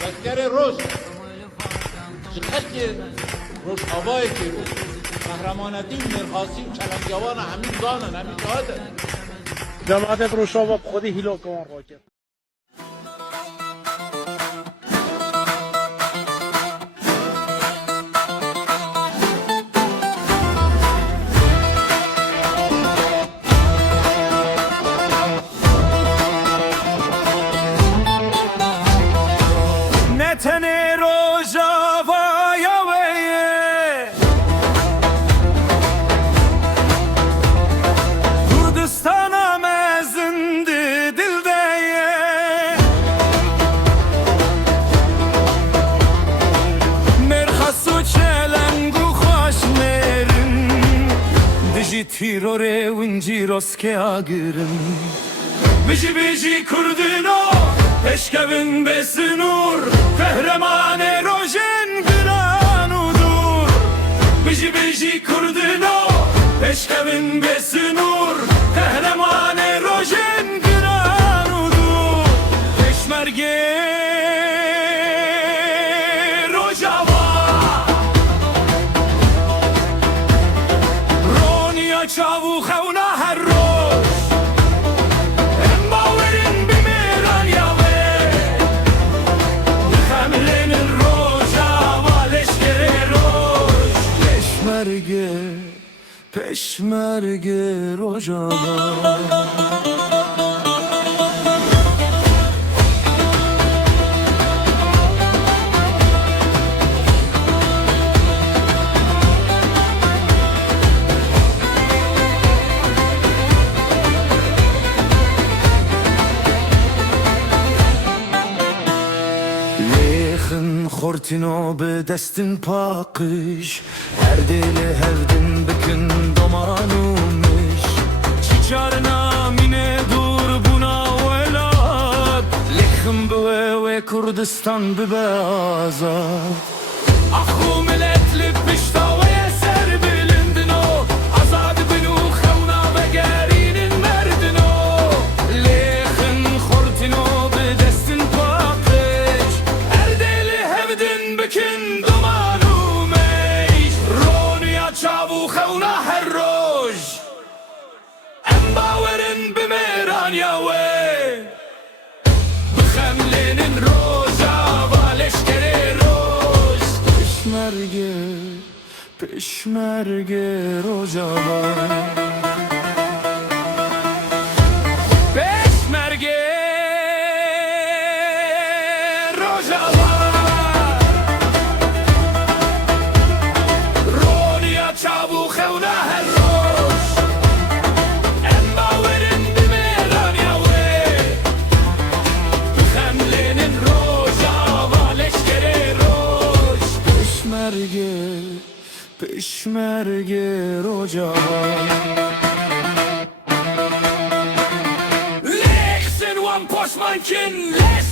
Beskere roz. Çıkart ki roz havaya ki roz. Kahramanettin mirhasim çelengavana hemin zanen hemin şahadet. جماعت روشا و خودی هیلو کن راکت نتنه روشا و یاویه Kurdistana mezindi dildeye Merhasu çelengu xoş merin Diji tirore vinciros ke agirın Biji biji kurdino Eşkevin besinur Kahramane rojen granudur Biji biji kurdino Eşkevin besinur Kahramane rojen granudur Peşmerge rojava Ronya çavu xevna her roş Embaverin bimiran yave Xemlenin rojava leşkere roş Peşmerge Peşmerge rojava Leğen xortino be destin pakış Erdeli hevdin bükün domanumiş Çiçarına mine dur buna velad Leğen be ve Kurdistan be azad Ahu milletli pişta ve eser bilindin o Azad binu xevna ve gerinin merdin o Leğen xortino be destin pakış Erdeli hevdin bükün domanumiş Ronya çavu xevna her roj Embaverin bimiran yave Bixemlinin rojava leşkere roj Peşmerge, peşmerge rojava Peşmerge rojava Ronya çavu xevna her roj Embaverin bimiran yave Bixemlinin rojava leşkere roj Peşmerge, peşmerge rojava Leksin wan poşmankin les